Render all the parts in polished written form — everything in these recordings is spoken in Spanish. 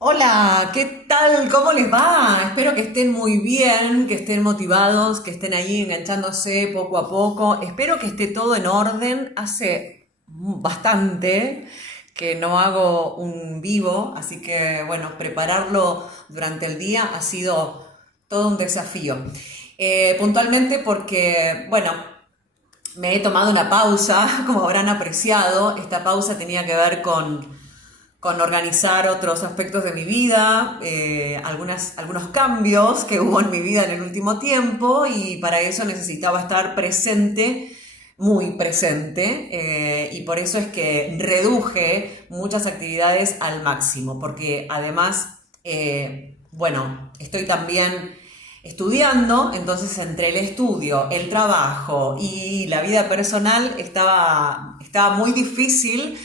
Hola, ¿qué tal? ¿Cómo les va? Espero que estén muy bien, que estén motivados, que estén ahí enganchándose poco a poco. Espero que esté todo en orden. Hace bastante que no hago un vivo, así que bueno, prepararlo durante el día ha sido todo un desafío. Puntualmente porque, bueno, me he tomado una pausa, como habrán apreciado. Esta pausa tenía que ver con organizar otros aspectos de mi vida, algunos cambios que hubo en mi vida en el último tiempo y para eso necesitaba estar presente, muy presente, y por eso es que reduje muchas actividades al máximo, porque además, bueno, estoy también estudiando, entonces entre el estudio, el trabajo y la vida personal estaba muy difícil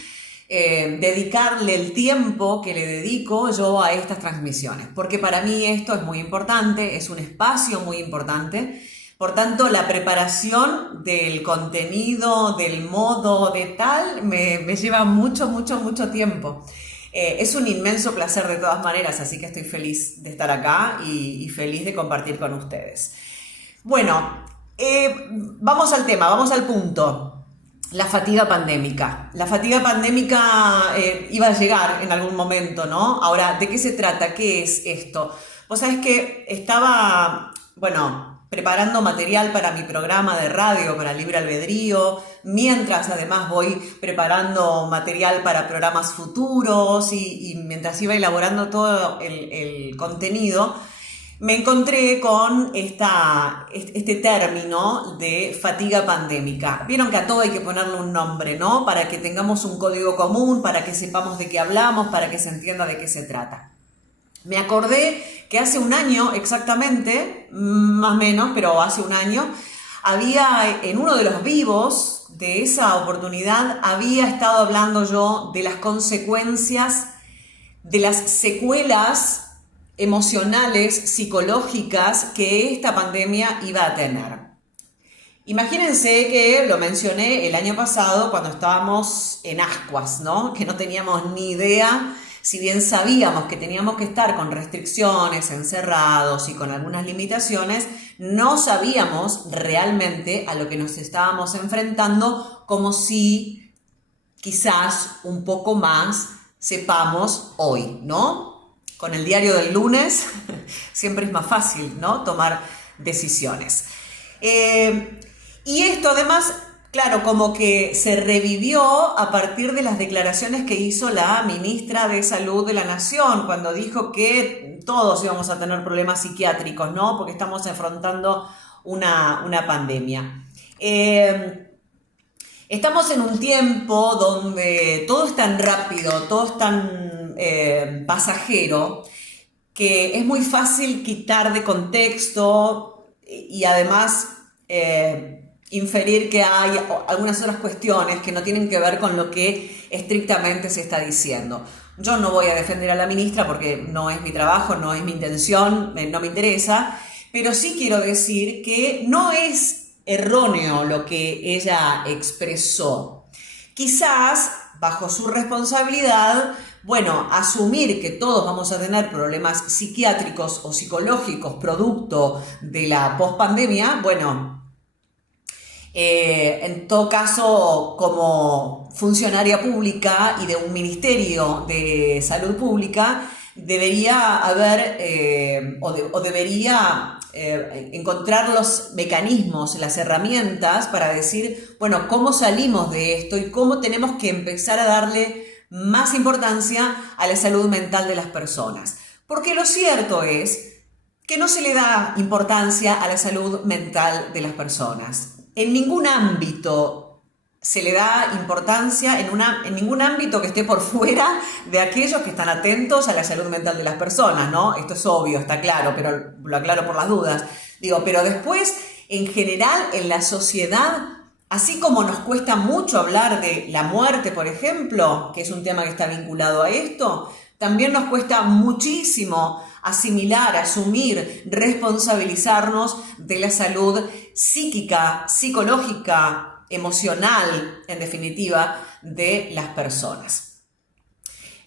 dedicarle el tiempo que le dedico yo a estas transmisiones, porque para mí esto es muy importante, es un espacio muy importante. Por tanto, la preparación del contenido, del modo, de tal, me lleva mucho, mucho, mucho tiempo. Es un inmenso placer de todas maneras, así que estoy feliz de estar acá y feliz de compartir con ustedes. Bueno, vamos al tema, vamos al punto. La fatiga pandémica. La fatiga pandémica iba a llegar en algún momento, ¿no? Ahora, ¿de qué se trata? ¿Qué es esto? Vos sabés que estaba, bueno, preparando material para mi programa de radio, para Libre Albedrío, mientras además voy preparando material para programas futuros y mientras iba elaborando todo el contenido, me encontré con este término de fatiga pandémica. Vieron que a todo hay que ponerle un nombre, ¿no? Para que tengamos un código común, para que sepamos de qué hablamos, para que se entienda de qué se trata. Me acordé que hace un año exactamente, más o menos, pero hace un año, había en uno de los vivos de esa oportunidad, había estado hablando yo de las consecuencias, de las secuelas emocionales, psicológicas que esta pandemia iba a tener. Imagínense que lo mencioné el año pasado cuando estábamos en ascuas, ¿no? Que no teníamos ni idea, si bien sabíamos que teníamos que estar con restricciones, encerrados y con algunas limitaciones, no sabíamos realmente a lo que nos estábamos enfrentando, como si quizás un poco más sepamos hoy, ¿no? Con el diario del lunes siempre es más fácil, ¿no? Tomar decisiones. Eh, y esto además, claro, como que se revivió a partir de las declaraciones que hizo la ministra de Salud de la Nación, cuando dijo que todos íbamos a tener problemas psiquiátricos, ¿no? Porque estamos afrontando una pandemia. Estamos en un tiempo donde todo es tan rápido, todo es tan pasajero, que es muy fácil quitar de contexto y además inferir que hay algunas otras cuestiones que no tienen que ver con lo que estrictamente se está diciendo. Yo no voy a defender a la ministra porque no es mi trabajo, no es mi intención, no me interesa, pero sí quiero decir que no es erróneo lo que ella expresó. Quizás, bajo su responsabilidad, bueno, asumir que todos vamos a tener problemas psiquiátricos o psicológicos producto de la pospandemia, bueno, en todo caso, como funcionaria pública y de un ministerio de salud pública, debería haber o debería encontrar los mecanismos, las herramientas para decir, bueno, cómo salimos de esto y cómo tenemos que empezar a darle más importancia a la salud mental de las personas. Porque lo cierto es que no se le da importancia a la salud mental de las personas. En ningún ámbito se le da importancia, en ningún ámbito que esté por fuera de aquellos que están atentos a la salud mental de las personas, ¿no? Esto es obvio, está claro, pero lo aclaro por las dudas. Digo, pero después, en general, en la sociedad, así como nos cuesta mucho hablar de la muerte, por ejemplo, que es un tema que está vinculado a esto, también nos cuesta muchísimo asimilar, asumir, responsabilizarnos de la salud psíquica, psicológica, emocional, en definitiva, de las personas.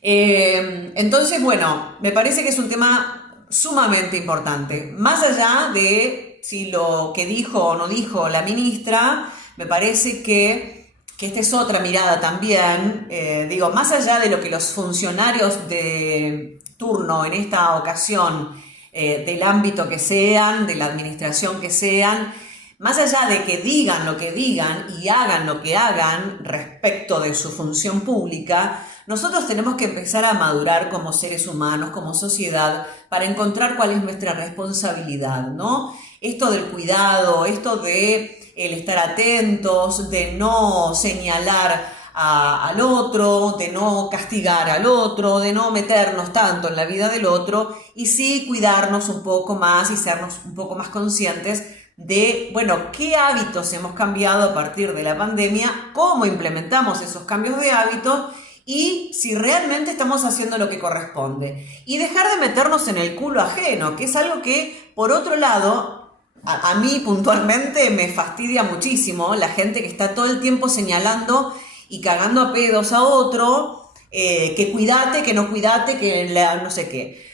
Entonces, bueno, me parece que es un tema sumamente importante. Más allá de si lo que dijo o no dijo la ministra, me parece que esta es otra mirada también. Digo, más allá de lo que los funcionarios de turno en esta ocasión, del ámbito que sean, de la administración que sean, más allá de que digan lo que digan y hagan lo que hagan respecto de su función pública, nosotros tenemos que empezar a madurar como seres humanos, como sociedad, para encontrar cuál es nuestra responsabilidad, ¿no? Esto del cuidado, esto de el estar atentos, de no señalar al otro, de no castigar al otro, de no meternos tanto en la vida del otro y sí cuidarnos un poco más y sernos un poco más conscientes de, bueno, qué hábitos hemos cambiado a partir de la pandemia, cómo implementamos esos cambios de hábitos y si realmente estamos haciendo lo que corresponde. Y dejar de meternos en el culo ajeno, que es algo que, por otro lado, a mí puntualmente me fastidia muchísimo la gente que está todo el tiempo señalando y cagando a pedos a otro, que cuídate, que no cuídate, que no sé qué.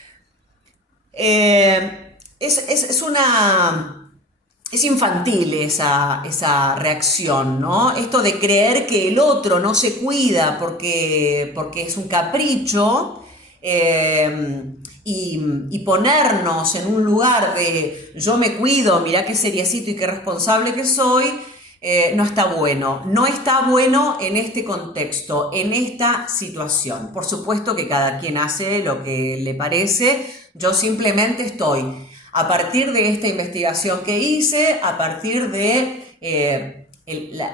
Es infantil esa reacción, ¿no? Esto de creer que el otro no se cuida porque es un capricho, y ponernos en un lugar de yo me cuido, mirá qué seriecito y qué responsable que soy, no está bueno. No está bueno en este contexto, en esta situación. Por supuesto que cada quien hace lo que le parece. Yo simplemente estoy, a partir de esta investigación que hice, a partir de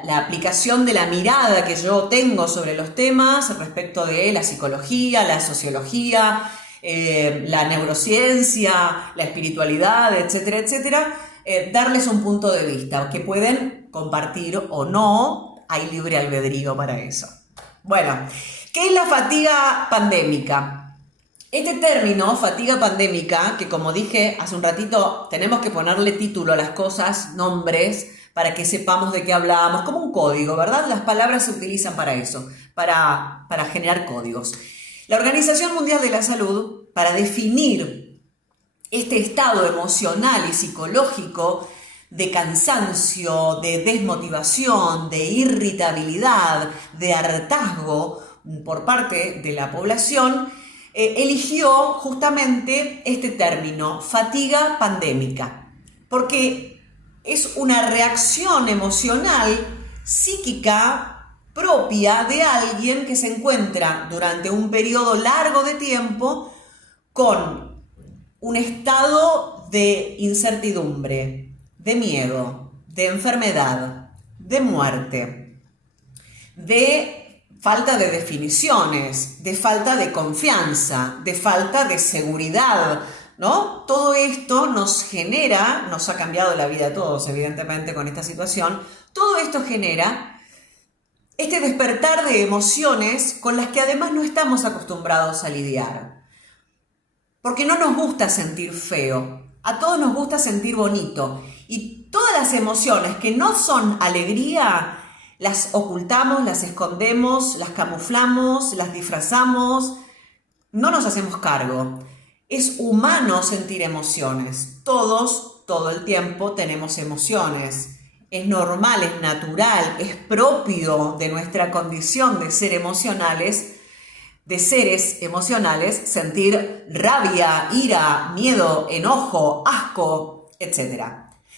la aplicación de la mirada que yo tengo sobre los temas respecto de la psicología, la sociología, la neurociencia, la espiritualidad, etcétera, etcétera, darles un punto de vista que pueden compartir o no, hay libre albedrío para eso. Bueno, ¿qué es la fatiga pandémica? Este término, fatiga pandémica, que como dije hace un ratito, tenemos que ponerle título a las cosas, nombres, para que sepamos de qué hablamos, como un código, ¿verdad? Las palabras se utilizan para eso, para generar códigos. La Organización Mundial de la Salud, para definir este estado emocional y psicológico de cansancio, de desmotivación, de irritabilidad, de hartazgo por parte de la población, eligió justamente este término, fatiga pandémica, porque es una reacción emocional, psíquica, propia de alguien que se encuentra durante un periodo largo de tiempo con un estado de incertidumbre, de miedo, de enfermedad, de muerte, de falta de definiciones, de falta de confianza, de falta de seguridad, ¿no? Todo esto nos ha cambiado la vida a todos, evidentemente, con esta situación. Todo esto genera este despertar de emociones con las que además no estamos acostumbrados a lidiar. Porque no nos gusta sentir feo, a todos nos gusta sentir bonito. Y todas las emociones que no son alegría, las ocultamos, las escondemos, las camuflamos, las disfrazamos, no nos hacemos cargo. Es humano sentir emociones. Todos, todo el tiempo, tenemos emociones. Es normal, es natural, es propio de nuestra condición de ser emocionales, de seres emocionales, sentir rabia, ira, miedo, enojo, asco, etc.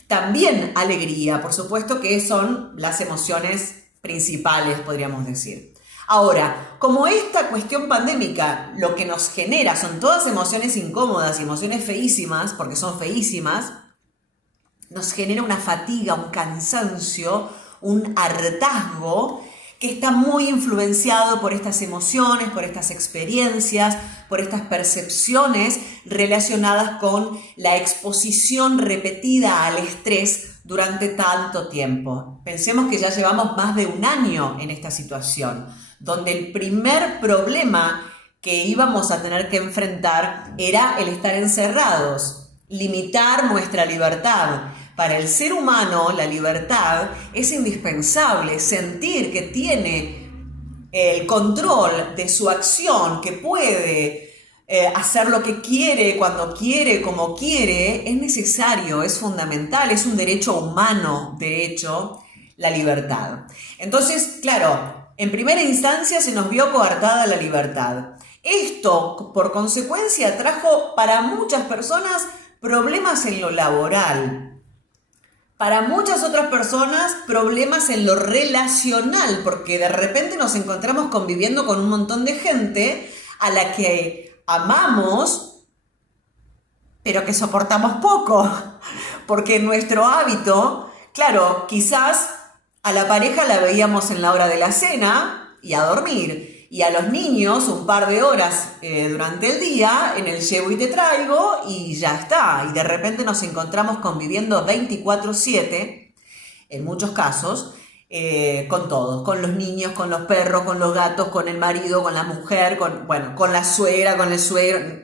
También alegría, por supuesto que son las emociones principales, podríamos decir. Ahora, como esta cuestión pandémica lo que nos genera son todas emociones incómodas y emociones feísimas, porque son feísimas, nos genera una fatiga, un cansancio, un hartazgo que está muy influenciado por estas emociones, por estas experiencias, por estas percepciones relacionadas con la exposición repetida al estrés durante tanto tiempo. Pensemos que ya llevamos más de un año en esta situación, donde el primer problema que íbamos a tener que enfrentar era el estar encerrados, limitar nuestra libertad. Para el ser humano, la libertad es indispensable, sentir que tiene el control de su acción, que puede hacer lo que quiere, cuando quiere, como quiere, es necesario, es fundamental, es un derecho humano, de hecho, la libertad. Entonces, claro, en primera instancia se nos vio coartada la libertad. Esto, por consecuencia, trajo para muchas personas problemas en lo laboral. Para muchas otras personas, problemas en lo relacional, porque de repente nos encontramos conviviendo con un montón de gente a la que amamos, pero que soportamos poco, porque nuestro hábito, claro, quizás a la pareja la veíamos en la hora de la cena y a dormir, y a los niños un par de horas durante el día en el llevo y te traigo y ya está, y de repente nos encontramos conviviendo 24/7, en muchos casos, con todos, con los niños, con los perros, con los gatos, con el marido, con la mujer, con la suegra, con el suegro.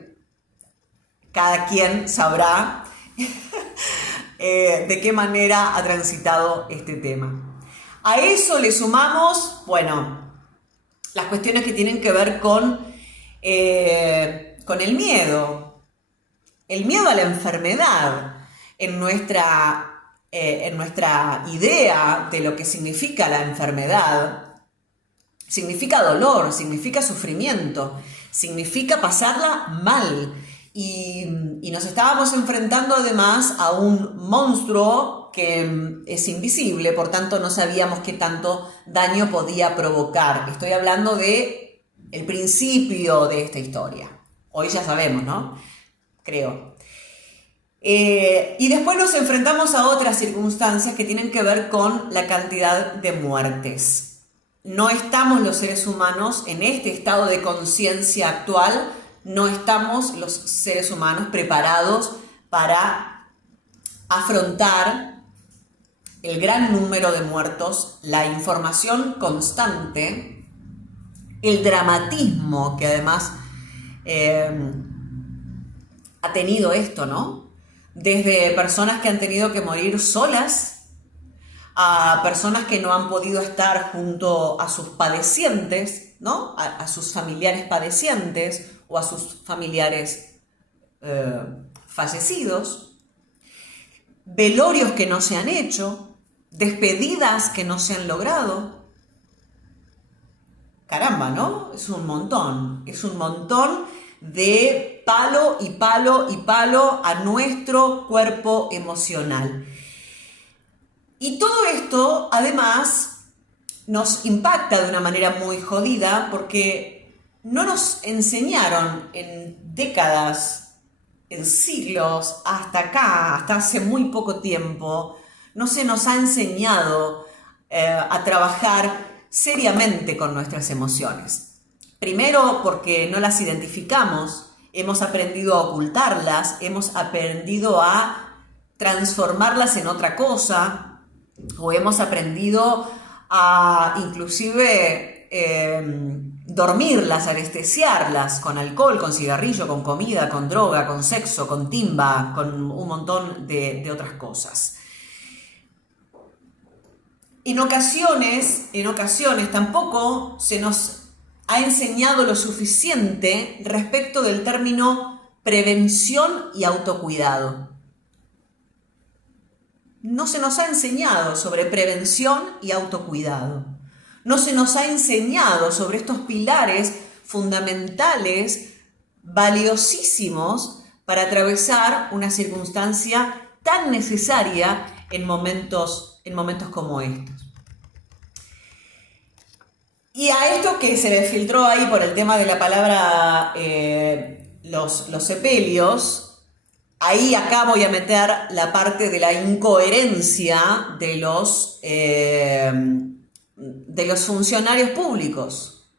Cada quien sabrá de qué manera ha transitado este tema. A eso le sumamos, las cuestiones que tienen que ver con el miedo. El miedo a la enfermedad en nuestra idea de lo que significa la enfermedad. Significa dolor, significa sufrimiento, significa pasarla mal. Y nos estábamos enfrentando además a un monstruo que es invisible, por tanto no sabíamos qué tanto daño podía provocar. Estoy hablando de el principio de esta historia. Hoy ya sabemos, ¿no? Creo. Y después nos enfrentamos a otras circunstancias que tienen que ver con la cantidad de muertes. No estamos los seres humanos en este estado de conciencia actual, no estamos los seres humanos preparados para afrontar el gran número de muertos, la información constante, el dramatismo que además ha tenido esto, ¿no? Desde personas que han tenido que morir solas, a personas que no han podido estar junto a sus padecientes, ¿no? A sus familiares padecientes o a sus familiares fallecidos, velorios que no se han hecho, despedidas que no se han logrado. Caramba, ¿no? Es un montón de palo y palo y palo a nuestro cuerpo emocional. Y todo esto, además, nos impacta de una manera muy jodida porque no nos enseñaron en décadas, en siglos, hasta acá, hasta hace muy poco tiempo, no se nos ha enseñado a trabajar seriamente con nuestras emociones. Primero porque no las identificamos, hemos aprendido a ocultarlas, hemos aprendido a transformarlas en otra cosa, o hemos aprendido a inclusive dormirlas, anestesiarlas con alcohol, con cigarrillo, con comida, con droga, con sexo, con timba, con un montón de otras cosas. En ocasiones tampoco se nos ha enseñado lo suficiente respecto del término prevención y autocuidado. No se nos ha enseñado sobre prevención y autocuidado. No se nos ha enseñado sobre estos pilares fundamentales, valiosísimos para atravesar una circunstancia tan necesaria en momentos como estos. Y a esto que se le filtró ahí por el tema de la palabra los sepelios, ahí acá voy a meter la parte de la incoherencia de los funcionarios públicos,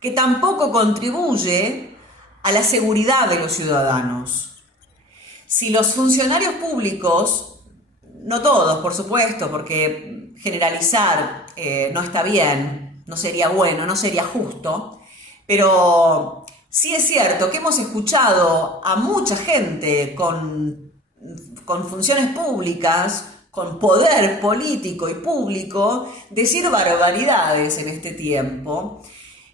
que tampoco contribuye a la seguridad de los ciudadanos. Si los funcionarios públicos, no todos, por supuesto, porque generalizar no está bien, no sería bueno, no sería justo, pero sí es cierto que hemos escuchado a mucha gente con funciones públicas, con poder político y público, decir barbaridades en este tiempo,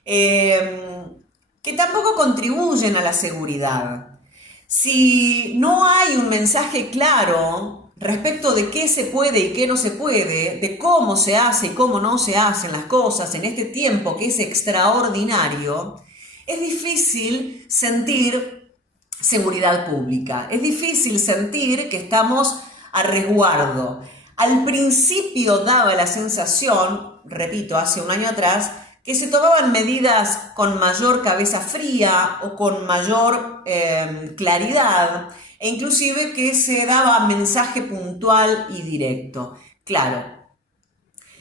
que tampoco contribuyen a la seguridad. Si no hay un mensaje claro respecto de qué se puede y qué no se puede, de cómo se hace y cómo no se hacen las cosas en este tiempo que es extraordinario, es difícil sentir seguridad pública, es difícil sentir que estamos a resguardo. Al principio daba la sensación, repito, hace un año atrás, que se tomaban medidas con mayor cabeza fría o con mayor claridad, e inclusive que se daba mensaje puntual y directo. Claro,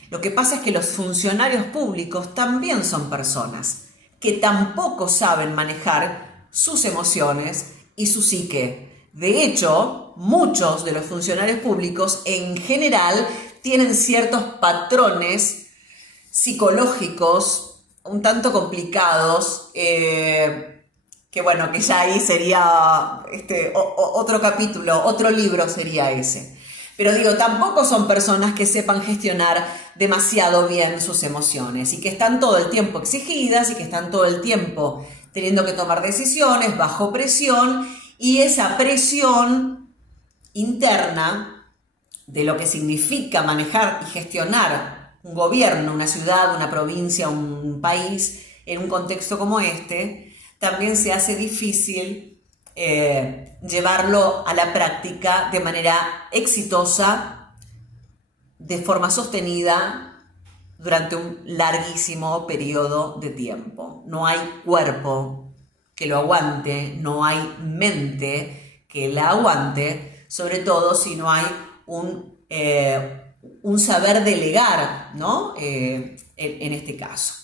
lo que pasa es que los funcionarios públicos también son personas que tampoco saben manejar sus emociones y su psique. De hecho, muchos de los funcionarios públicos en general tienen ciertos patrones psicológicos un tanto complicados, que bueno, que ya ahí sería otro capítulo, otro libro sería ese. Pero digo, tampoco son personas que sepan gestionar demasiado bien sus emociones y que están todo el tiempo exigidas y que están todo el tiempo teniendo que tomar decisiones bajo presión, y esa presión interna de lo que significa manejar y gestionar un gobierno, una ciudad, una provincia, un país en un contexto como este, también se hace difícil llevarlo a la práctica de manera exitosa, de forma sostenida, durante un larguísimo periodo de tiempo. No hay cuerpo que lo aguante, no hay mente que la aguante, sobre todo si no hay un saber delegar, ¿no? En este caso.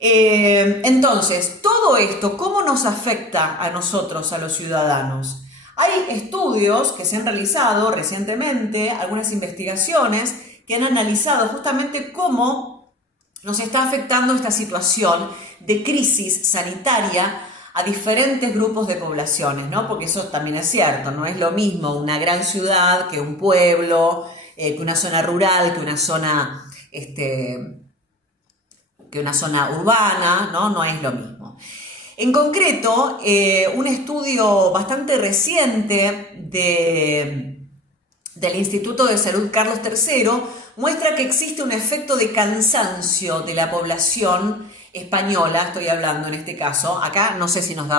Entonces, todo esto, ¿cómo nos afecta a nosotros, a los ciudadanos? Hay estudios que se han realizado recientemente, algunas investigaciones que han analizado justamente cómo nos está afectando esta situación de crisis sanitaria a diferentes grupos de poblaciones, ¿no? Porque eso también es cierto, no es lo mismo una gran ciudad que un pueblo, que una zona rural, que una zona urbana, ¿no? No es lo mismo. En concreto, un estudio bastante reciente del Instituto de Salud Carlos III muestra que existe un efecto de cansancio de la población española, estoy hablando en este caso. Acá no sé si nos da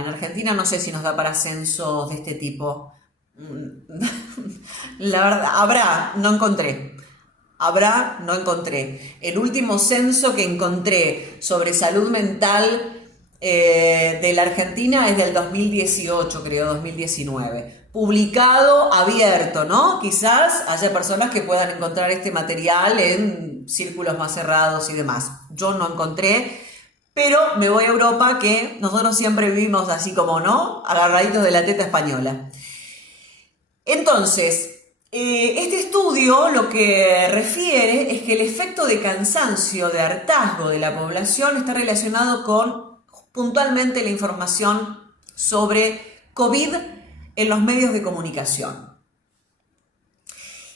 en Argentina no sé si nos da para censos de este tipo. La verdad, no encontré. El último censo que encontré sobre salud mental de la Argentina es del 2018, creo, 2019. Publicado, abierto, ¿no? Quizás haya personas que puedan encontrar este material en círculos más cerrados y demás. Yo no encontré, pero me voy a Europa, que nosotros siempre vivimos así como, ¿no? Agarraditos de la teta española. Entonces, este estudio lo que refiere es que el efecto de cansancio, de hartazgo de la población está relacionado con puntualmente la información sobre COVID en los medios de comunicación.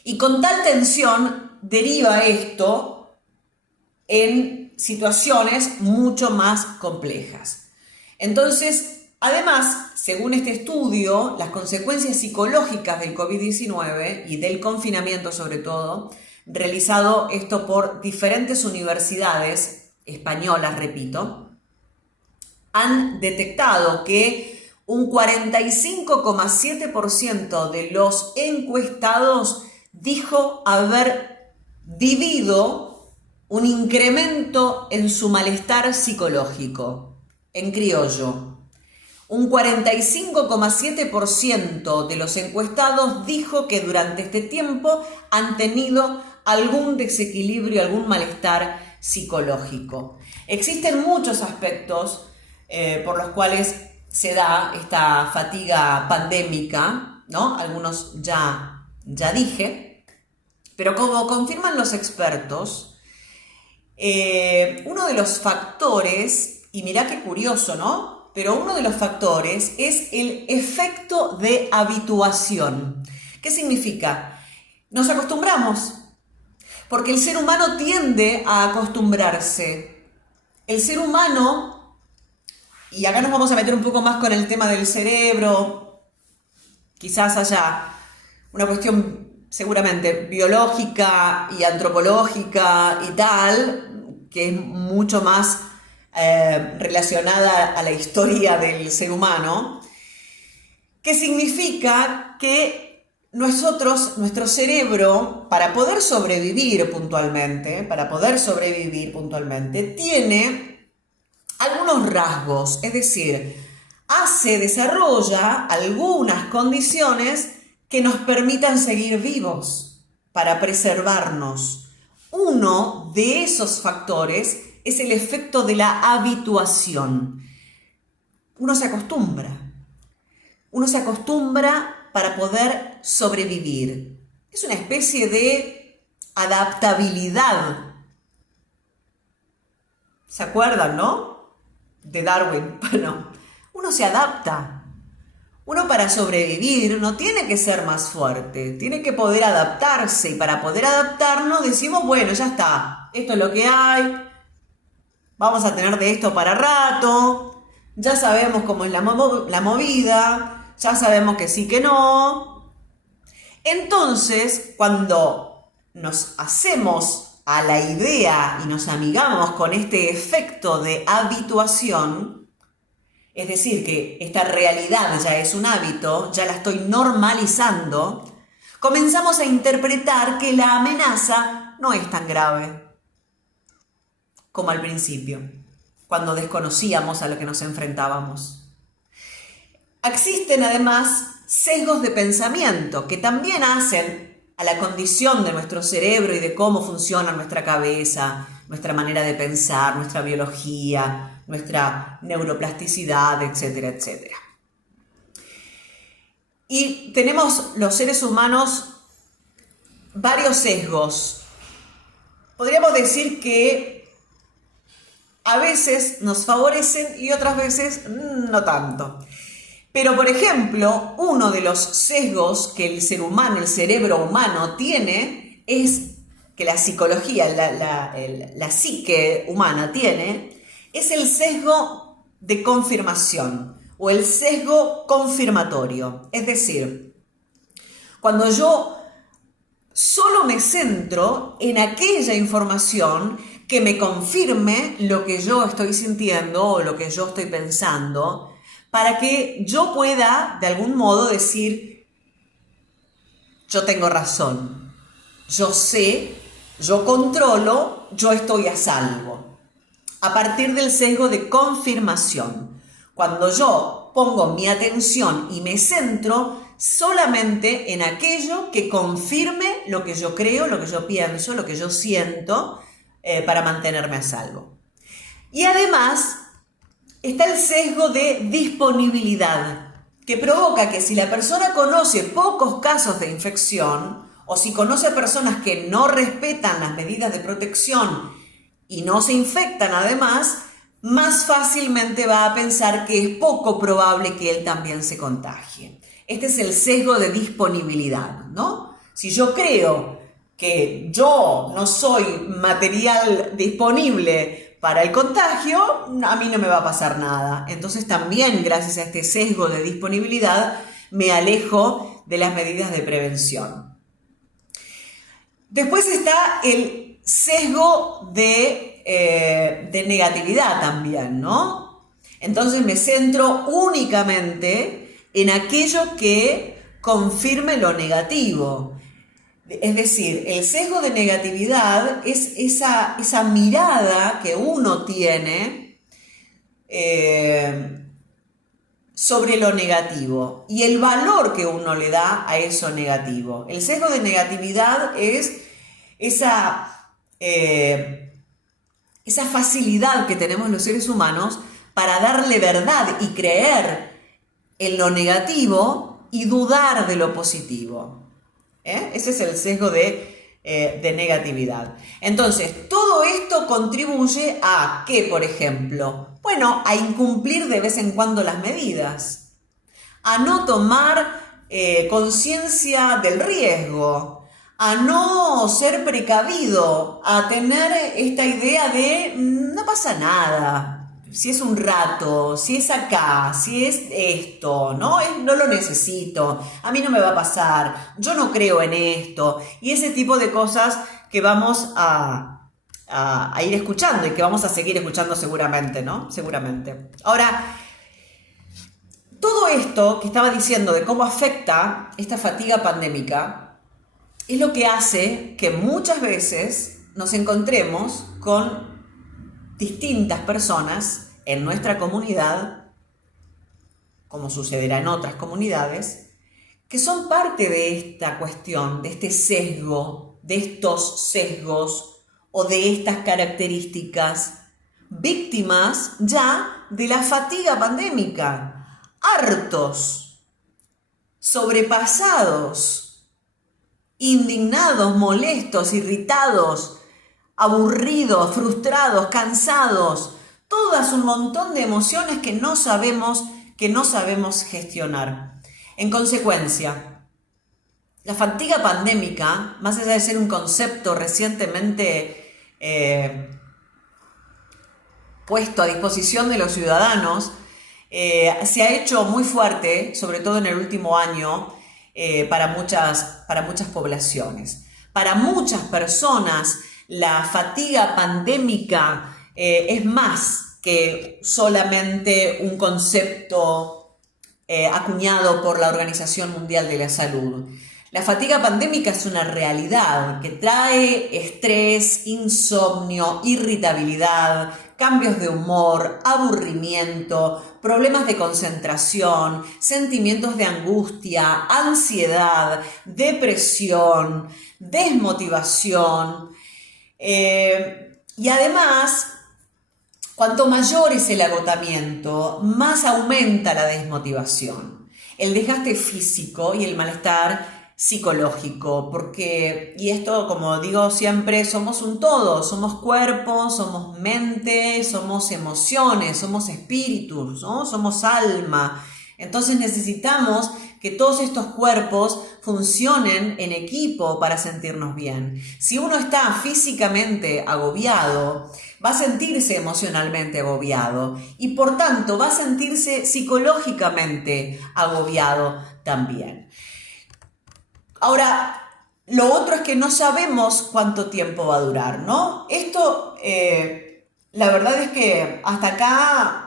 Y con tal tensión deriva esto en situaciones mucho más complejas. Entonces, además, según este estudio, las consecuencias psicológicas del COVID-19 y del confinamiento sobre todo, realizado esto por diferentes universidades españolas, repito, han detectado que un 45,7% de los encuestados dijo haber vivido un incremento en su malestar psicológico. En criollo, un 45,7% de los encuestados dijo que durante este tiempo han tenido algún desequilibrio, algún malestar psicológico. Existen muchos aspectos por los cuales se da esta fatiga pandémica, ¿no? Algunos ya dije, pero como confirman los expertos, uno de los factores, y mirá qué curioso, ¿no? Pero uno de los factores es el efecto de habituación. ¿Qué significa? Nos acostumbramos, porque el ser humano tiende a acostumbrarse. el ser humano, y acá nos vamos a meter un poco más con el tema del cerebro, quizás haya una cuestión seguramente biológica y antropológica y tal, que es mucho más relacionada a la historia del ser humano, que significa que nuestro cerebro, para poder sobrevivir puntualmente, tiene algunos rasgos, es decir, desarrolla algunas condiciones que nos permitan seguir vivos, para preservarnos. Uno de esos factores es el efecto de la habituación. Uno se acostumbra para poder sobrevivir. Es una especie de adaptabilidad. ¿Se acuerdan, no? De Darwin. Bueno, uno se adapta. Uno para sobrevivir no tiene que ser más fuerte, tiene que poder adaptarse. Y para poder adaptarnos decimos, bueno, ya está, esto es lo que hay, vamos a tener de esto para rato, ya sabemos cómo es la movida, ya sabemos que sí, que no. Entonces, cuando nos hacemos a la idea y nos amigamos con este efecto de habituación, es decir, que esta realidad ya es un hábito, ya la estoy normalizando, comenzamos a interpretar que la amenaza no es tan grave como al principio, cuando desconocíamos a lo que nos enfrentábamos. Existen además sesgos de pensamiento que también hacen a la condición de nuestro cerebro y de cómo funciona nuestra cabeza, nuestra manera de pensar, nuestra biología, nuestra neuroplasticidad, etcétera, etcétera. Y tenemos los seres humanos varios sesgos. Podríamos decir que a veces nos favorecen y otras veces no tanto. Pero, por ejemplo, uno de los sesgos que el cerebro humano tiene, es que la psicología, la psique humana tiene, es el sesgo de confirmación o el sesgo confirmatorio. Es decir, cuando yo solo me centro en aquella información que me confirme lo que yo estoy sintiendo o lo que yo estoy pensando, para que yo pueda, de algún modo, decir, yo tengo razón, yo sé, yo controlo, yo estoy a salvo. A partir del sesgo de confirmación. Cuando yo pongo mi atención y me centro solamente en aquello que confirme lo que yo creo, lo que yo pienso, lo que yo siento, para mantenerme a salvo. Y además está el sesgo de disponibilidad, que provoca que si la persona conoce pocos casos de infección, o si conoce a personas que no respetan las medidas de protección y no se infectan además, más fácilmente va a pensar que es poco probable que él también se contagie. Este es el sesgo de disponibilidad, ¿no? Si yo creo que yo no soy material disponible para el contagio, a mí no me va a pasar nada. Entonces también, gracias a este sesgo de disponibilidad, me alejo de las medidas de prevención. Después está el sesgo de negatividad también, ¿no? Entonces me centro únicamente en aquello que confirme lo negativo. Es decir, el sesgo de negatividad es esa mirada que uno tiene sobre lo negativo y el valor que uno le da a eso negativo. El sesgo de negatividad es esa facilidad que tenemos los seres humanos para darle verdad y creer en lo negativo y dudar de lo positivo. Ese es el sesgo de negatividad. Entonces, todo esto contribuye a ¿qué, por ejemplo? Bueno, a incumplir de vez en cuando las medidas, a no tomar conciencia del riesgo, a no ser precavido, a tener esta idea de no pasa nada, si es un rato, si es acá, si es esto, ¿no? No lo necesito, a mí no me va a pasar, yo no creo en esto, y ese tipo de cosas que vamos a ir escuchando y que vamos a seguir escuchando seguramente, ¿no? Seguramente. Ahora, todo esto que estaba diciendo de cómo afecta esta fatiga pandémica es lo que hace que muchas veces nos encontremos con distintas personas en nuestra comunidad, como sucederá en otras comunidades, que son parte de esta cuestión, de este sesgo, de estos sesgos o de estas características, víctimas ya de la fatiga pandémica, hartos, sobrepasados, indignados, molestos, irritados, aburridos, frustrados, cansados, todas un montón de emociones que no sabemos gestionar. En consecuencia, la fatiga pandémica, más allá de ser un concepto recientemente puesto a disposición de los ciudadanos, se ha hecho muy fuerte, sobre todo en el último año, para muchas poblaciones. Para muchas personas, la fatiga pandémica es más que solamente un concepto acuñado por la Organización Mundial de la Salud. La fatiga pandémica es una realidad que trae estrés, insomnio, irritabilidad, cambios de humor, aburrimiento, problemas de concentración, sentimientos de angustia, ansiedad, depresión, desmotivación. Y además, cuanto mayor es el agotamiento, más aumenta la desmotivación, el desgaste físico y el malestar psicológico, porque, y esto como digo siempre, somos un todo, somos cuerpo, somos mente, somos emociones, somos espíritus, ¿no? Somos alma. Entonces necesitamos que todos estos cuerpos funcionen en equipo para sentirnos bien. Si uno está físicamente agobiado, va a sentirse emocionalmente agobiado y por tanto va a sentirse psicológicamente agobiado también. Ahora, lo otro es que no sabemos cuánto tiempo va a durar, ¿no? Esto, la verdad es que hasta acá,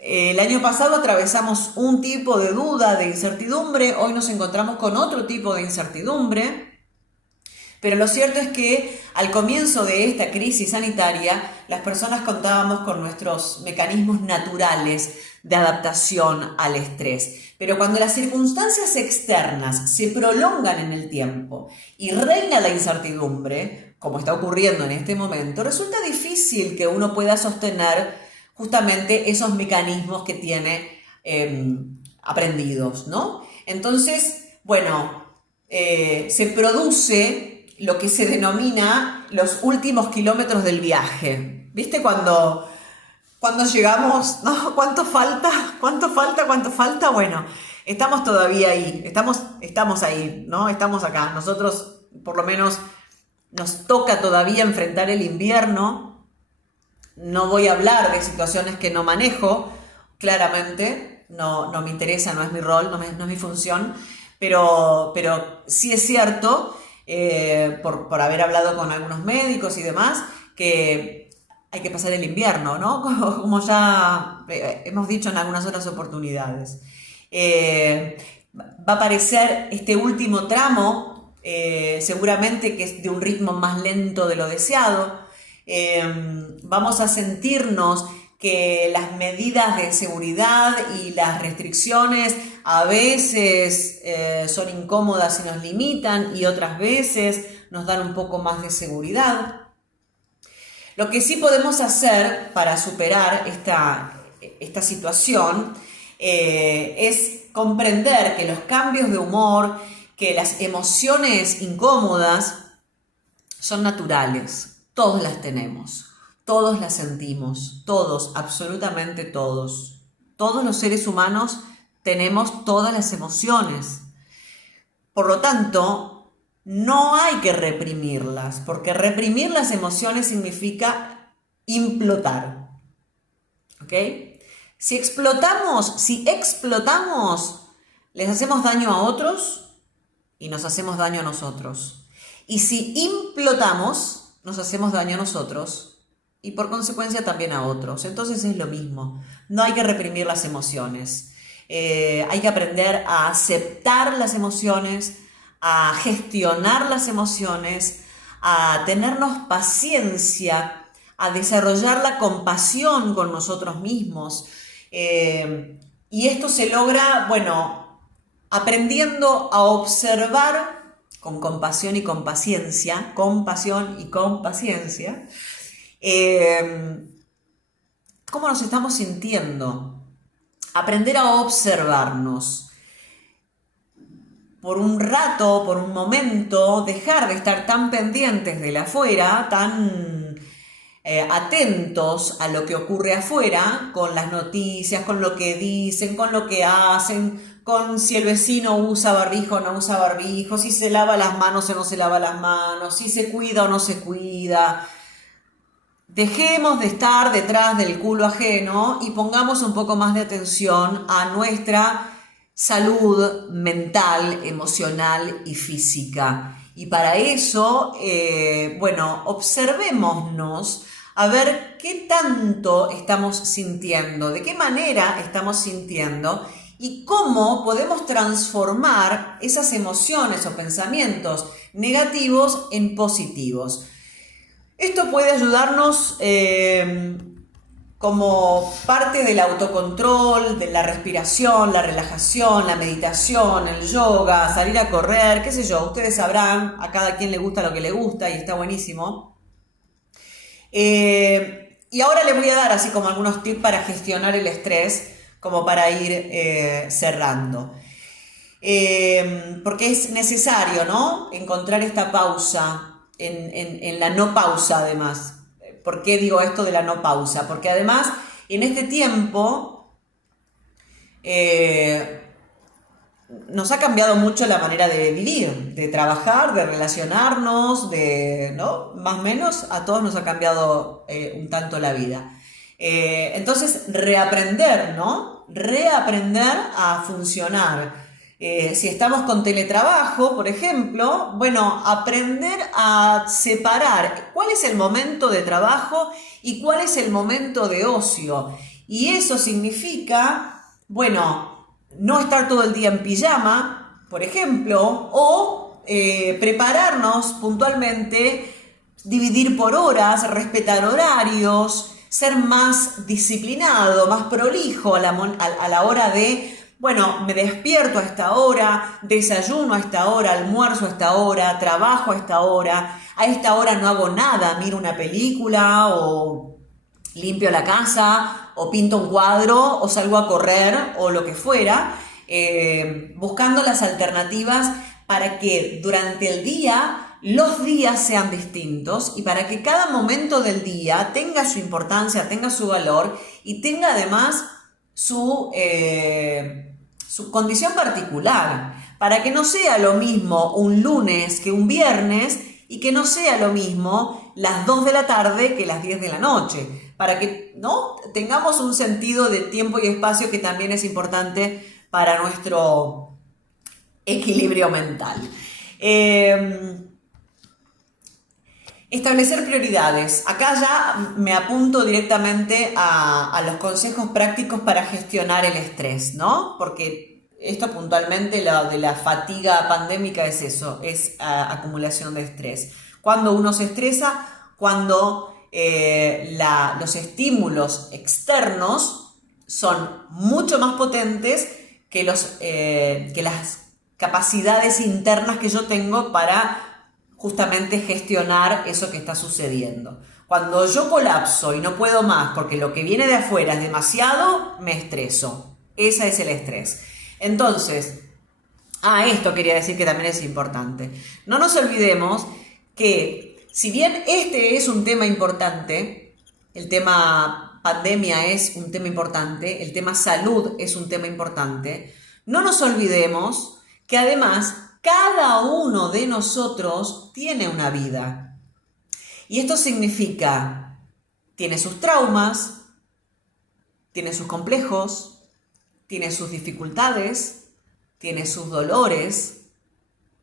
el año pasado atravesamos un tipo de duda, de incertidumbre, hoy nos encontramos con otro tipo de incertidumbre, pero lo cierto es que al comienzo de esta crisis sanitaria, las personas contábamos con nuestros mecanismos naturales de adaptación al estrés. Pero cuando las circunstancias externas se prolongan en el tiempo y reina la incertidumbre, como está ocurriendo en este momento, resulta difícil que uno pueda sostener justamente esos mecanismos que tiene aprendidos, ¿no? Entonces, bueno, se produce lo que se denomina los últimos kilómetros del viaje. ¿Viste cuando llegamos? ¿No? ¿Cuánto falta? ¿Cuánto falta? Bueno, estamos todavía ahí, estamos ahí, ¿no? Estamos acá. Nosotros, por lo menos, nos toca todavía enfrentar el invierno. No voy a hablar de situaciones que no manejo, claramente, no me interesa, no es mi rol, no es mi función, pero sí es cierto, por haber hablado con algunos médicos y demás, que hay que pasar el invierno, ¿no? Como ya hemos dicho en algunas otras oportunidades. Va a aparecer este último tramo, seguramente que es de un ritmo más lento de lo deseado. Vamos a sentirnos que las medidas de seguridad y las restricciones a veces son incómodas y nos limitan y otras veces nos dan un poco más de seguridad. Lo que sí podemos hacer para superar esta situación es comprender que los cambios de humor, que las emociones incómodas son naturales. Todos las tenemos, todos las sentimos, todos, absolutamente todos. Todos los seres humanos tenemos todas las emociones. Por lo tanto, no hay que reprimirlas, porque reprimir las emociones significa implotar. ¿Ok? Si explotamos, les hacemos daño a otros y nos hacemos daño a nosotros. Y si implotamos, nos hacemos daño a nosotros y por consecuencia también a otros. Entonces es lo mismo. No hay que reprimir las emociones. Hay que aprender a aceptar las emociones, a gestionar las emociones, a tenernos paciencia, a desarrollar la compasión con nosotros mismos. Y esto se logra, bueno, aprendiendo a observar con compasión y con paciencia, cómo nos estamos sintiendo. Aprender a observarnos. Por un rato, por un momento, dejar de estar tan pendientes del afuera, tan atentos a lo que ocurre afuera, con las noticias, con lo que dicen, con lo que hacen, con si el vecino usa barbijo o no usa barbijo, si se lava las manos o no se lava las manos, si se cuida o no se cuida. Dejemos de estar detrás del culo ajeno y pongamos un poco más de atención a nuestra salud mental, emocional y física. Y para eso, bueno, observémonos a ver qué tanto estamos sintiendo, de qué manera estamos sintiendo y cómo podemos transformar esas emociones o pensamientos negativos en positivos. Esto puede ayudarnos como parte del autocontrol, de la respiración, la relajación, la meditación, el yoga, salir a correr, qué sé yo, ustedes sabrán, a cada quien le gusta lo que le gusta y está buenísimo. Y ahora les voy a dar así como algunos tips para gestionar el estrés, como para ir cerrando. Porque es necesario, ¿no? Encontrar esta pausa en la no pausa además. ¿Por qué digo esto de la no pausa? Porque además en este tiempo nos ha cambiado mucho la manera de vivir, de trabajar, de relacionarnos, ¿no? Más o menos a todos nos ha cambiado un tanto la vida. Entonces reaprender, ¿no? Reaprender a funcionar. Si estamos con teletrabajo, por ejemplo, bueno, aprender a separar cuál es el momento de trabajo y cuál es el momento de ocio. Y eso significa, bueno, no estar todo el día en pijama, por ejemplo, o prepararnos puntualmente, dividir por horas, respetar horarios, ser más disciplinado, más prolijo a la hora de... Bueno, me despierto a esta hora, desayuno a esta hora, almuerzo a esta hora, trabajo a esta hora no hago nada, miro una película o limpio la casa o pinto un cuadro o salgo a correr o lo que fuera, buscando las alternativas para que durante el día los días sean distintos y para que cada momento del día tenga su importancia, tenga su valor y tenga además su condición particular, para que no sea lo mismo un lunes que un viernes y que no sea lo mismo las 2 de la tarde que las 10 de la noche, para que ¿no? tengamos un sentido de tiempo y espacio que también es importante para nuestro equilibrio mental. Establecer prioridades. Acá ya me apunto directamente a los consejos prácticos para gestionar el estrés, ¿no? Porque esto puntualmente, lo de la fatiga pandémica es eso, es acumulación de estrés. Cuando uno se estresa, cuando los estímulos externos son mucho más potentes que las capacidades internas que yo tengo para justamente gestionar eso que está sucediendo. Cuando yo colapso y no puedo más porque lo que viene de afuera es demasiado, me estreso. Ese es el estrés. Entonces, esto quería decir que también es importante. No nos olvidemos que si bien este es un tema importante, el tema pandemia es un tema importante, el tema salud es un tema importante, no nos olvidemos que además Cada uno de nosotros tiene una vida. Y esto significa, tiene sus traumas, tiene sus complejos, tiene sus dificultades, tiene sus dolores,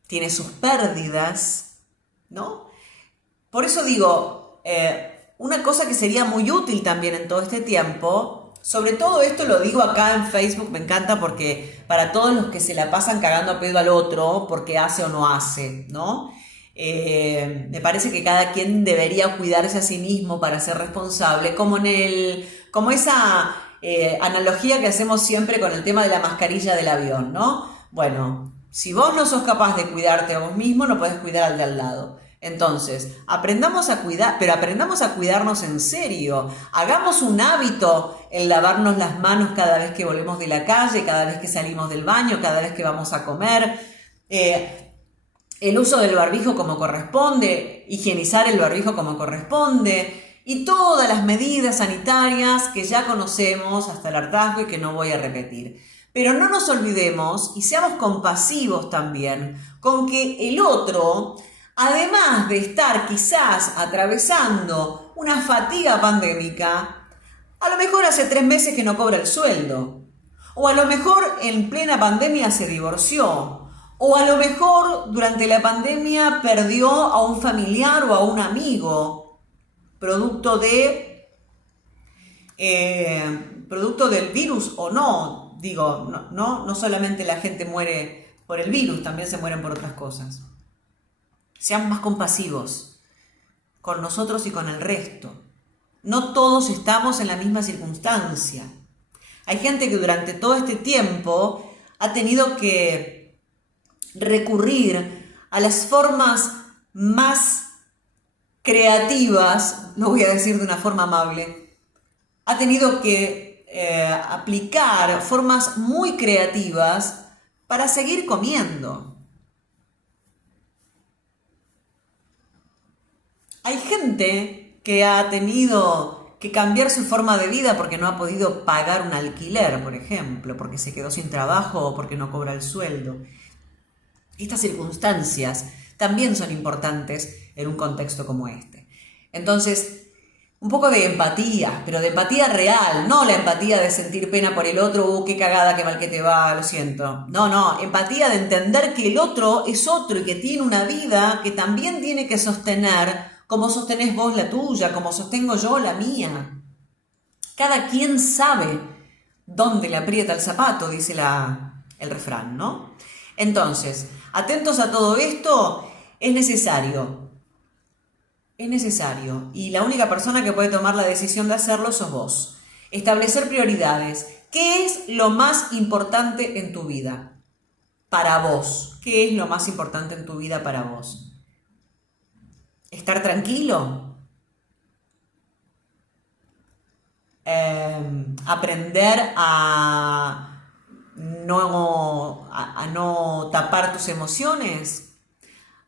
tiene sus pérdidas, ¿no? Por eso digo, una cosa que sería muy útil también en todo este tiempo, sobre todo esto lo digo acá en Facebook, me encanta porque para todos los que se la pasan cagando a pedo al otro porque hace o no hace, ¿no? Me parece que cada quien debería cuidarse a sí mismo para ser responsable, como esa analogía que hacemos siempre con el tema de la mascarilla del avión, ¿no? Bueno, si vos no sos capaz de cuidarte a vos mismo, no podés cuidar al de al lado. Entonces, aprendamos a cuidar, pero aprendamos a cuidarnos en serio. Hagamos un hábito el lavarnos las manos cada vez que volvemos de la calle, cada vez que salimos del baño, cada vez que vamos a comer. El uso del barbijo como corresponde, higienizar el barbijo como corresponde y todas las medidas sanitarias que ya conocemos hasta el hartazgo y que no voy a repetir. Pero no nos olvidemos y seamos compasivos también con que el otro, además de estar quizás atravesando una fatiga pandémica, a lo mejor hace 3 meses que no cobra el sueldo, o a lo mejor en plena pandemia se divorció, o a lo mejor durante la pandemia perdió a un familiar o a un amigo, producto del virus o no. Digo, no solamente la gente muere por el virus, también se mueren por otras cosas. Seamos más compasivos con nosotros y con el resto. No todos estamos en la misma circunstancia. Hay gente que durante todo este tiempo ha tenido que recurrir a las formas más creativas, no voy a decir de una forma amable, ha tenido que aplicar formas muy creativas para seguir comiendo. Hay gente que ha tenido que cambiar su forma de vida porque no ha podido pagar un alquiler, por ejemplo, porque se quedó sin trabajo o porque no cobra el sueldo. Estas circunstancias también son importantes en un contexto como este. Entonces, un poco de empatía, pero de empatía real, no la empatía de sentir pena por el otro, qué cagada, qué mal que te va, lo siento. No, empatía de entender que el otro es otro y que tiene una vida que también tiene que sostener, como sostenés vos la tuya, como sostengo yo la mía. Cada quien sabe dónde le aprieta el zapato, dice el refrán, ¿no? Entonces, atentos a todo esto, es necesario, y la única persona que puede tomar la decisión de hacerlo sos vos. Establecer prioridades. ¿Qué es lo más importante en tu vida? Para vos. ¿Qué es lo más importante en tu vida para vos? ¿Estar tranquilo? Aprender a no tapar tus emociones.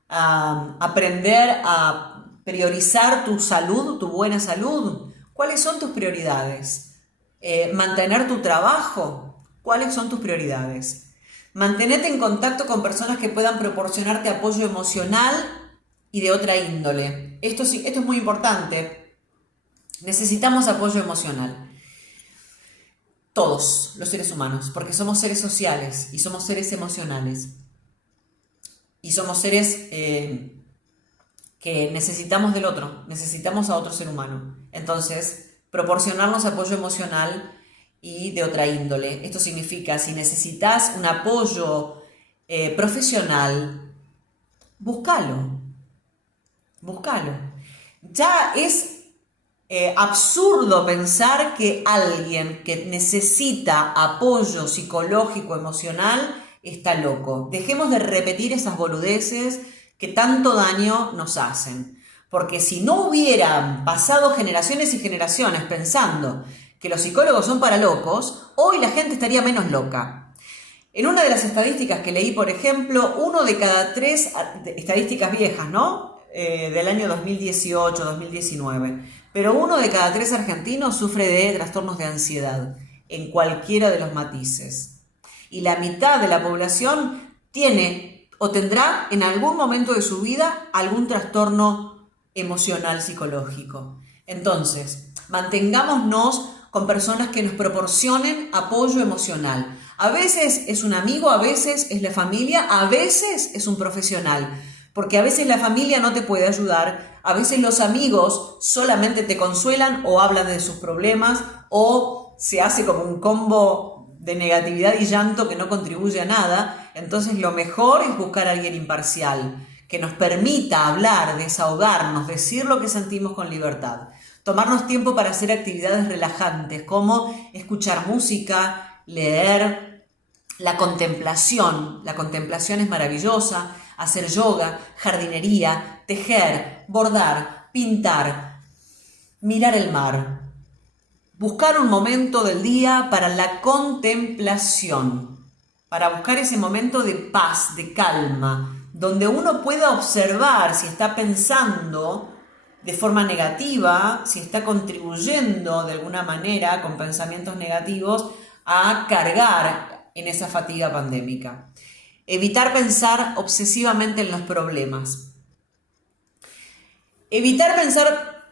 Aprender a priorizar tu salud, tu buena salud. ¿Cuáles son tus prioridades? Mantener tu trabajo. ¿Cuáles son tus prioridades? Mantenerte en contacto con personas que puedan proporcionarte apoyo emocional y de otra índole. Esto es muy importante. Necesitamos apoyo emocional. Todos los seres humanos, porque somos seres sociales y somos seres emocionales. Y somos seres que necesitamos del otro, necesitamos a otro ser humano. Entonces, proporcionarnos apoyo emocional y de otra índole. Esto significa, si necesitas un apoyo profesional, búscalo. Ya es absurdo pensar que alguien que necesita apoyo psicológico, emocional, está loco. Dejemos de repetir esas boludeces que tanto daño nos hacen. Porque si no hubieran pasado generaciones y generaciones pensando que los psicólogos son para locos, hoy la gente estaría menos loca. En una de las estadísticas que leí, por ejemplo, 1 de cada 3, estadísticas viejas, ¿no? Del año 2018, 2019, pero 1 de cada 3 argentinos sufre de trastornos de ansiedad, en cualquiera de los matices. Y la mitad de la población tiene o tendrá en algún momento de su vida algún trastorno emocional psicológico. Entonces, mantengámonos con personas que nos proporcionen apoyo emocional. A veces es un amigo, a veces es la familia, a veces es un profesional, porque a veces la familia no te puede ayudar, a veces los amigos solamente te consuelan o hablan de sus problemas o se hace como un combo de negatividad y llanto que no contribuye a nada. Entonces lo mejor es buscar a alguien imparcial, que nos permita hablar, desahogarnos, decir lo que sentimos con libertad. Tomarnos tiempo para hacer actividades relajantes, como escuchar música, leer, la contemplación. La contemplación es maravillosa, hacer yoga, jardinería, tejer, bordar, pintar, mirar el mar. Buscar un momento del día para la contemplación, para buscar ese momento de paz, de calma, donde uno pueda observar si está pensando de forma negativa, si está contribuyendo de alguna manera con pensamientos negativos a cargar en esa fatiga pandémica. Evitar pensar obsesivamente en los problemas. Evitar pensar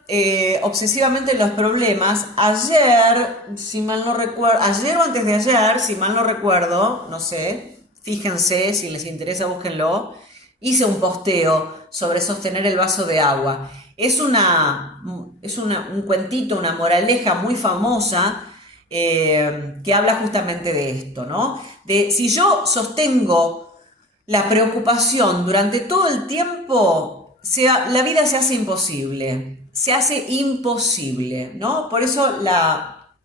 obsesivamente en los problemas. Ayer, si mal no recuerdo, ayer o antes de ayer, si mal no recuerdo, no sé, fíjense, si les interesa, búsquenlo, hice un posteo sobre sostener el vaso de agua. Es un cuentito, una moraleja muy famosa que habla justamente de esto, ¿no? De si yo sostengo la preocupación durante todo el tiempo, la vida se hace imposible, ¿no? Por eso la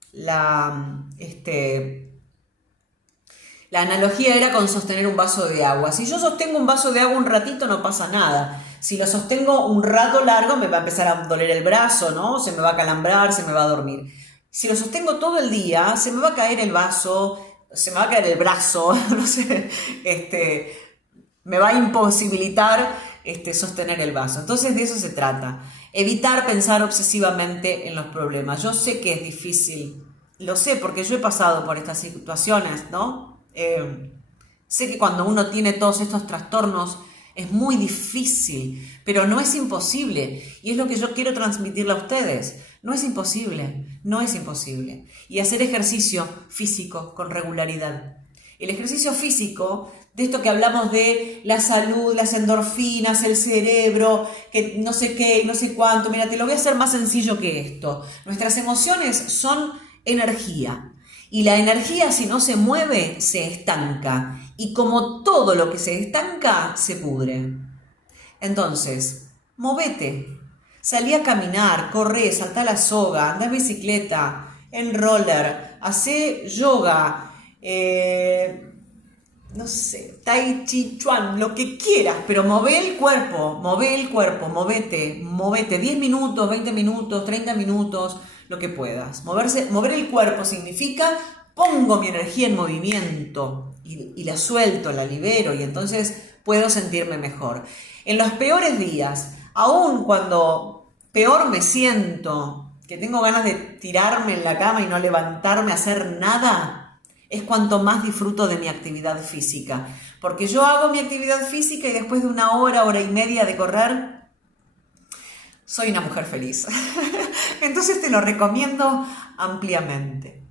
analogía era con sostener un vaso de agua. Si yo sostengo un vaso de agua un ratito, no pasa nada. Si lo sostengo un rato largo, me va a empezar a doler el brazo, ¿no? Se me va a calambrar, se me va a dormir. Si lo sostengo todo el día, se me va a caer el vaso, se me va a caer el brazo, no sé, me va a imposibilitar sostener el vaso. Entonces de eso se trata. Evitar pensar obsesivamente en los problemas. Yo sé que es difícil, lo sé porque yo he pasado por estas situaciones, ¿no? Sé que cuando uno tiene todos estos trastornos es muy difícil, pero no es imposible. Y es lo que yo quiero transmitirle a ustedes. No es imposible, no es imposible. Y hacer ejercicio físico con regularidad. El ejercicio físico, de esto que hablamos de la salud, las endorfinas, el cerebro, que no sé qué, no sé cuánto. Mira, te lo voy a hacer más sencillo que esto. Nuestras emociones son energía. Y la energía, si no se mueve, se estanca. Y como todo lo que se estanca, se pudre. Entonces, movete. Salí a caminar, corre, saltá la soga, anda en bicicleta, en roller, hacé yoga, no sé, tai chi chuan, lo que quieras, pero move el cuerpo, movete 10 minutos, 20 minutos, 30 minutos, lo que puedas. Mover el cuerpo significa pongo mi energía en movimiento y la suelto, la libero y entonces puedo sentirme mejor. En los peores días, aun cuando peor me siento, que tengo ganas de tirarme en la cama y no levantarme a hacer nada, es cuanto más disfruto de mi actividad física. Porque yo hago mi actividad física y después de una hora y media de correr, soy una mujer feliz. Entonces te lo recomiendo ampliamente.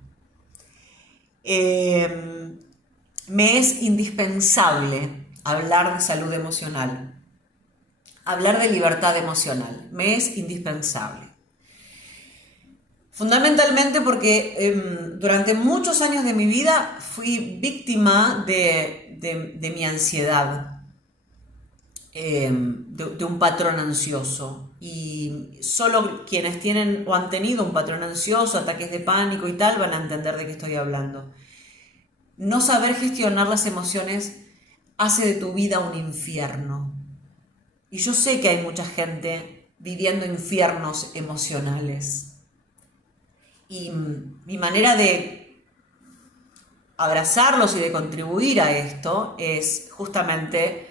Me es indispensable hablar de salud emocional, hablar de libertad emocional. Me es indispensable. Fundamentalmente porque durante muchos años de mi vida fui víctima de mi ansiedad, de un patrón ansioso. Y solo quienes tienen o han tenido un patrón ansioso, ataques de pánico y tal, van a entender de qué estoy hablando. No saber gestionar las emociones hace de tu vida un infierno. Y yo sé que hay mucha gente viviendo infiernos emocionales. Y mi manera de abrazarlos y de contribuir a esto es justamente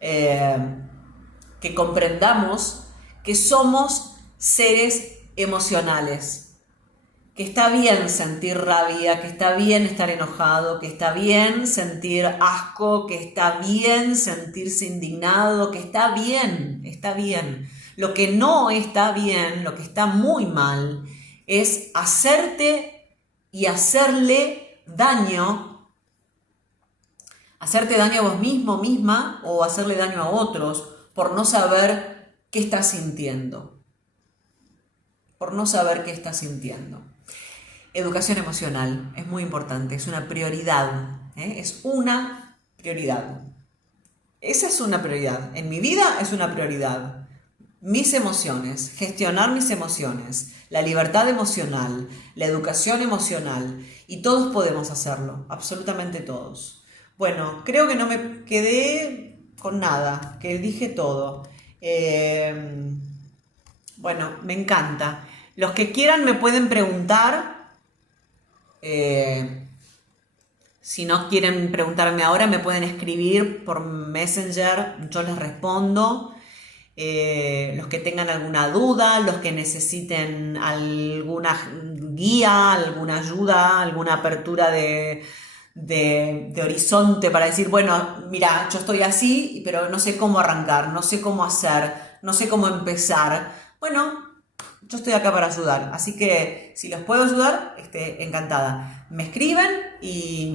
que comprendamos que somos seres emocionales, que está bien sentir rabia, que está bien estar enojado, que está bien sentir asco, que está bien sentirse indignado, que está bien, está bien. Lo que no está bien, lo que está muy mal, es y hacerte daño a vos mismo, misma, o hacerle daño a otros por no saber qué estás sintiendo, por no saber qué estás sintiendo. Educación emocional es muy importante, es una prioridad, ¿eh? Es una prioridad. Esa es una prioridad. En mi vida es una prioridad. Mis emociones, gestionar mis emociones, la libertad emocional, la educación emocional, y todos podemos hacerlo, absolutamente todos. Bueno, creo que no me quedé con nada, que dije todo. Bueno, me encanta. Los que quieran me pueden preguntar. eh, si no quieren preguntarme ahora, me pueden escribir por Messenger, yo les respondo. Los que tengan alguna duda, los que necesiten alguna guía, alguna ayuda, alguna apertura de horizonte para decir, bueno, mira, yo estoy así, pero no sé cómo arrancar, no sé cómo hacer, no sé cómo empezar. Bueno, yo estoy acá para ayudar, así que si los puedo ayudar, encantada. Me escriben y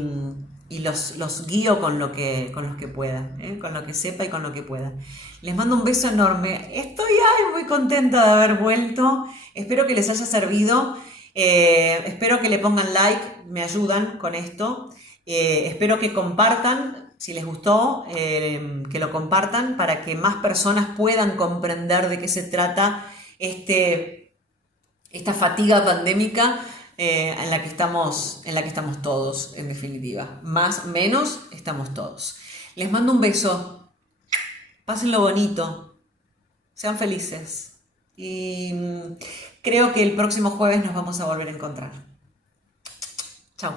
los guío con los que pueda, con lo que sepa y con lo que pueda. Les mando un beso enorme. Estoy muy contenta de haber vuelto. Espero que les haya servido. Espero que le pongan like, me ayudan con esto. Espero que compartan, si les gustó, que lo compartan para que más personas puedan comprender de qué se trata esta fatiga pandémica en la que estamos todos, en definitiva. Más, menos, estamos todos. Les mando un beso. Pásenlo bonito. Sean felices. Y creo que el próximo jueves nos vamos a volver a encontrar. Chao.